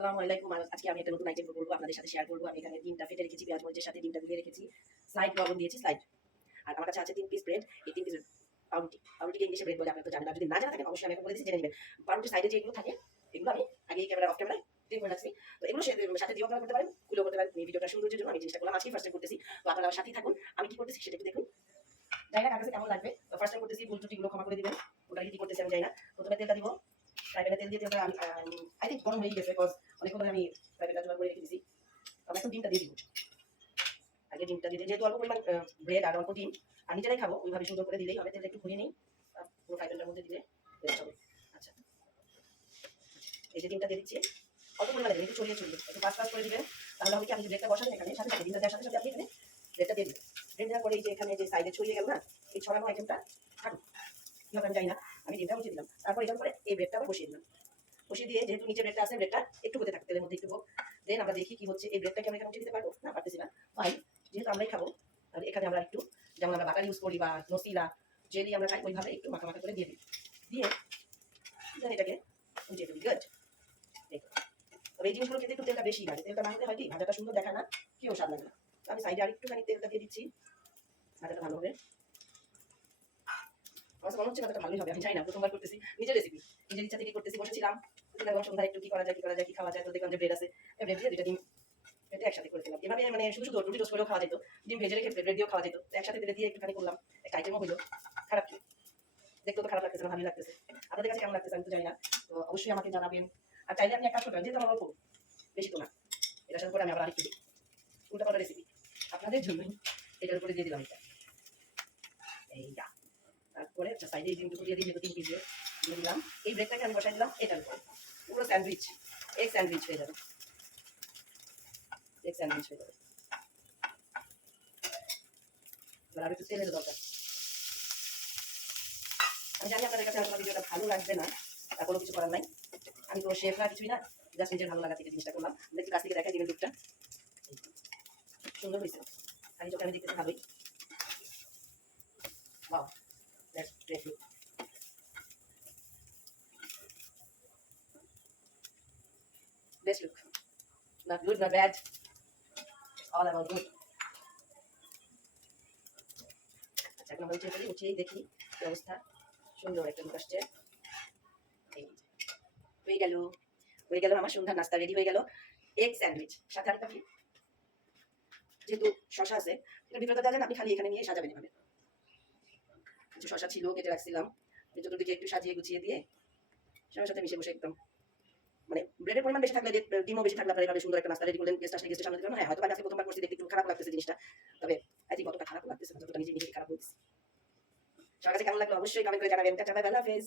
আসসালামু আলাইকুম। আজকে আমি একটা নতুন আইটেম করবো, আপনাদের সাথে শেয়ার করবো। আমি এখানে ডিমটা ফেটে রেখেছি, পেঁয়াজ মরিচের সাথে ডিমটা দিয়ে রেখেছি, স্লাইড লবণ দিয়েছি, স্লাইড। আর আমার কাছে আছে 3 পিস ব্রেড, এই 3 পিস পাউরুটি। পাউরুটিকে ইংলিশে ব্রেড বলে, আপনারা তো জানেন। আর যদি না জানা থাকেন অবশ্যই আমি এখন বলে দিচ্ছি, জেনে নেবেন। পাউরুটির সাইডে যেগুলো থাকে এগুলো আমি আগেই ক্যামেরা অফ ক্যামেরায় ক্লিন করে রাখছি। তো এগুলো সাথে দিয়েও আপনারা করতে পারেন, খুলেও করতে পারেন। এই ভিডিওটা সৌন্দর্যের জন্য আমি জিনিসটা করলাম, আজকেই ফার্স্ট টাইম করতেছি। তো আপনারা আমার সাথেই থাকুন, আমি কি করতেছি সেটা একটু দেখুন। জানি না কার কাছে কেমন লাগবে। তো ফার্স্ট টাইম করতেছি, ভুল ত্রুটিগুলো ক্ষমা করে দিবেন। ওটা কি করতেছি আমি জানি না। প্রথমে তেলটা দিব, ফ্রাই প্যানে তেল দিয়ে তেলটা আমি আই থিঙ্ক গরম হয়ে গেছে, বিকজ অনেকক্ষণ ধরে আমি ফ্রাই প্যানটা জোগাড় করে রেখে দিয়েছি। আমি এখন ডিমটা দিয়ে দিব। আগে ডিমটা দিয়ে যেহেতু অল্প পরিমাণ ব্রেড আর অল্প ডিম আর নিজেরাই খাবো, ওইভাবে সুন্দর করে দিলেই হবে। তেলটা একটু ঘুরিয়ে নিই, পুরো ফ্রাই প্যানটার মধ্যে দিলে বেস্ট হবে। আচ্ছা, এই যে ডিমটা দিয়ে দিচ্ছি, অল্প পরিমাণে দেবেন, একটু ছড়িয়ে ছড়িয়ে একটু পাঁচ করে দিবেন। তাহলে হবে কি, আমি যে ব্রেডটা বসাবেন এখানে সাথে সাথে ডিমটা দেওয়ার সাথে সাথে আপনি এখানে ব্রেডটা দিয়ে দিবেন। ব্রেড দেওয়ার পরে এই যে এখানে যে সাইডে ছড়িয়ে গেল না, এই ছড়ানো আইটেমটা থাকুক, কীভাবে আমি জানি না। আমি ডিমটা বসিয়ে দিলাম, তারপর এটার পরে এই ব্রেডটা আবার বসিয়ে দিলাম। বসিয়ে দিয়ে যেহেতু নিচে ব্রেডটা আছে, ব্রেডটা একটু হতে থাকে তেলের মধ্যে একটু হোক। দেন আমরা দেখি কি হচ্ছে। এই ব্রেডটাকে আমরা এখানে উঠে দিতে পারবো না, পারতেছি না। ফাইন, যেহেতু আমরাই খাবো আর এখানে আমরা একটু, যেমন আমরা বাটার ইউজ করি বা নসিলা জেলি আমরা খাই, ওইভাবে একটু মাখা মাখা করে দিয়ে দিই। দিয়ে দেন এটাকে উঠিয়ে দিই। গুড। তবে এই জিনিসগুলো খেতে একটু তেলটা বেশি লাগে। তেলটা না হলে হয় কি, ভাজাটা সুন্দর দেখা না, কেউ স্বাদ লাগে না। আমি সাইডে আরেকটুখানি তেলটা দিয়ে দিচ্ছি, ভাজাটা ভালো হবে। আমার মনে হচ্ছে ভাজাটা ভালোই হবে, আমি জানি না, প্রথমবার করতেছি, নিজের রেসিপি, নিজের ইচ্ছা থেকে করতেছি। বসেছিলাম সন্ধ্যায় একটু কি করা যায় কি খাওয়া যায়, তো দেখলাম যে ব্রেড আছে, ব্রেড দিয়ে দুইটা ডিম এটা একসাথে করে দিলাম। এভাবে মানে শুধু শুধু রুটি টোস্ট করেও খাওয়া যেত, ডিম ভেজে রেখে ব্রেড দিয়েও খাওয়া যেত। একসাথে তেলে দিয়ে একটুখানি করলাম, একটা আইটেমও হইলো। খারাপ কি, দেখতে তো খারাপ লাগতেছে না, ভালোই লাগতেছে। আপনাদের কাছে কেমন লাগতেছে আমি তো জানি না, তো অবশ্যই আমাকে জানাবেন। আর চাইলে আপনি এক কাজ করবেন, যেহেতু আমার অল্প, বেশি তো না, এটার সাথে করে আমি আবার আরেকটু দিই, উল্টা পাল্টা রেসিপি আপনাদের জন্যই। এটার উপরে দিয়ে দিলাম এটা, এইটা। তারপরে সাইডে এই ডিমটুকু দিয়ে দিই, যেহেতু 3 পিস দিয়ে দিলাম। এই ব্রেডটাকে আমি বসাই দিলাম এটার উপরে, পুরো স্যান্ডউইচ, এগ স্যান্ডউইচ হয়ে যাবে, এগ স্যান্ডউইচ হয়ে যাবে। এবার আর একটু তেলের দরকার। আমি জানি আপনাদের কাছে হয়তো ভিডিওটা ভালো লাগবে না, তা কোনো কিছু করার নাই। আমি তো শেফ না, কিছুই না, জাস্ট নিজের ভালো লাগা থেকে জিনিসটা করলাম। দেখি কাছ থেকে দেখাই ডিমের লুকটা সুন্দর হয়েছে, আমি চোখে আমি দেখতেছি ভালোই। Wow, that's great look. Best look, not good not bad, all about good. আচ্ছা, এখন আমরা উঠিয়ে ফেলি, উঠিয়েই দেখি কি অবস্থা। সুন্দর একটা লুক আসছে। এই হয়ে গেল, হয়ে গেল আমার সন্ধ্যার নাস্তা রেডি হয়ে গেল। এগ স্যান্ডউইচ সাথে আরেকটা কি, যেহেতু শশা আছে এটার ভিতরে দেওয়া যায় না, আপনি খালি এখানে নিয়ে সাজাবেন এভাবে। কিছু শশা ছিল কেটে রাখছিলাম, চতুর্দিকে একটু সাজিয়ে গুছিয়ে দিয়ে সবার সাথে মিশে বসে একদম, মানে ব্রেডের পরিমাণ বেশি থাকলে, ডিমও বেশি থাকলে আপনারা এভাবে সুন্দর একটা নাস্তা রেডি করলেন। গেস্ট আসলে গেস্টের সামনে দিলেন। হ্যাঁ, হয়তো আমি আজকে প্রথমবার করছি, দেখতে একটু খারাপ লাগতেছে জিনিসটা, তবে আই থিঙ্ক কতটা খারাপ লাগতেছে না, যতটা নিজে নিজেকে খারাপ বলতেছি। সবার কাছে কেমন লাগলো অবশ্যই কমেন্ট করে জানাবেন। টাটা, বাই বাই, আল্লাহ হাফেজ।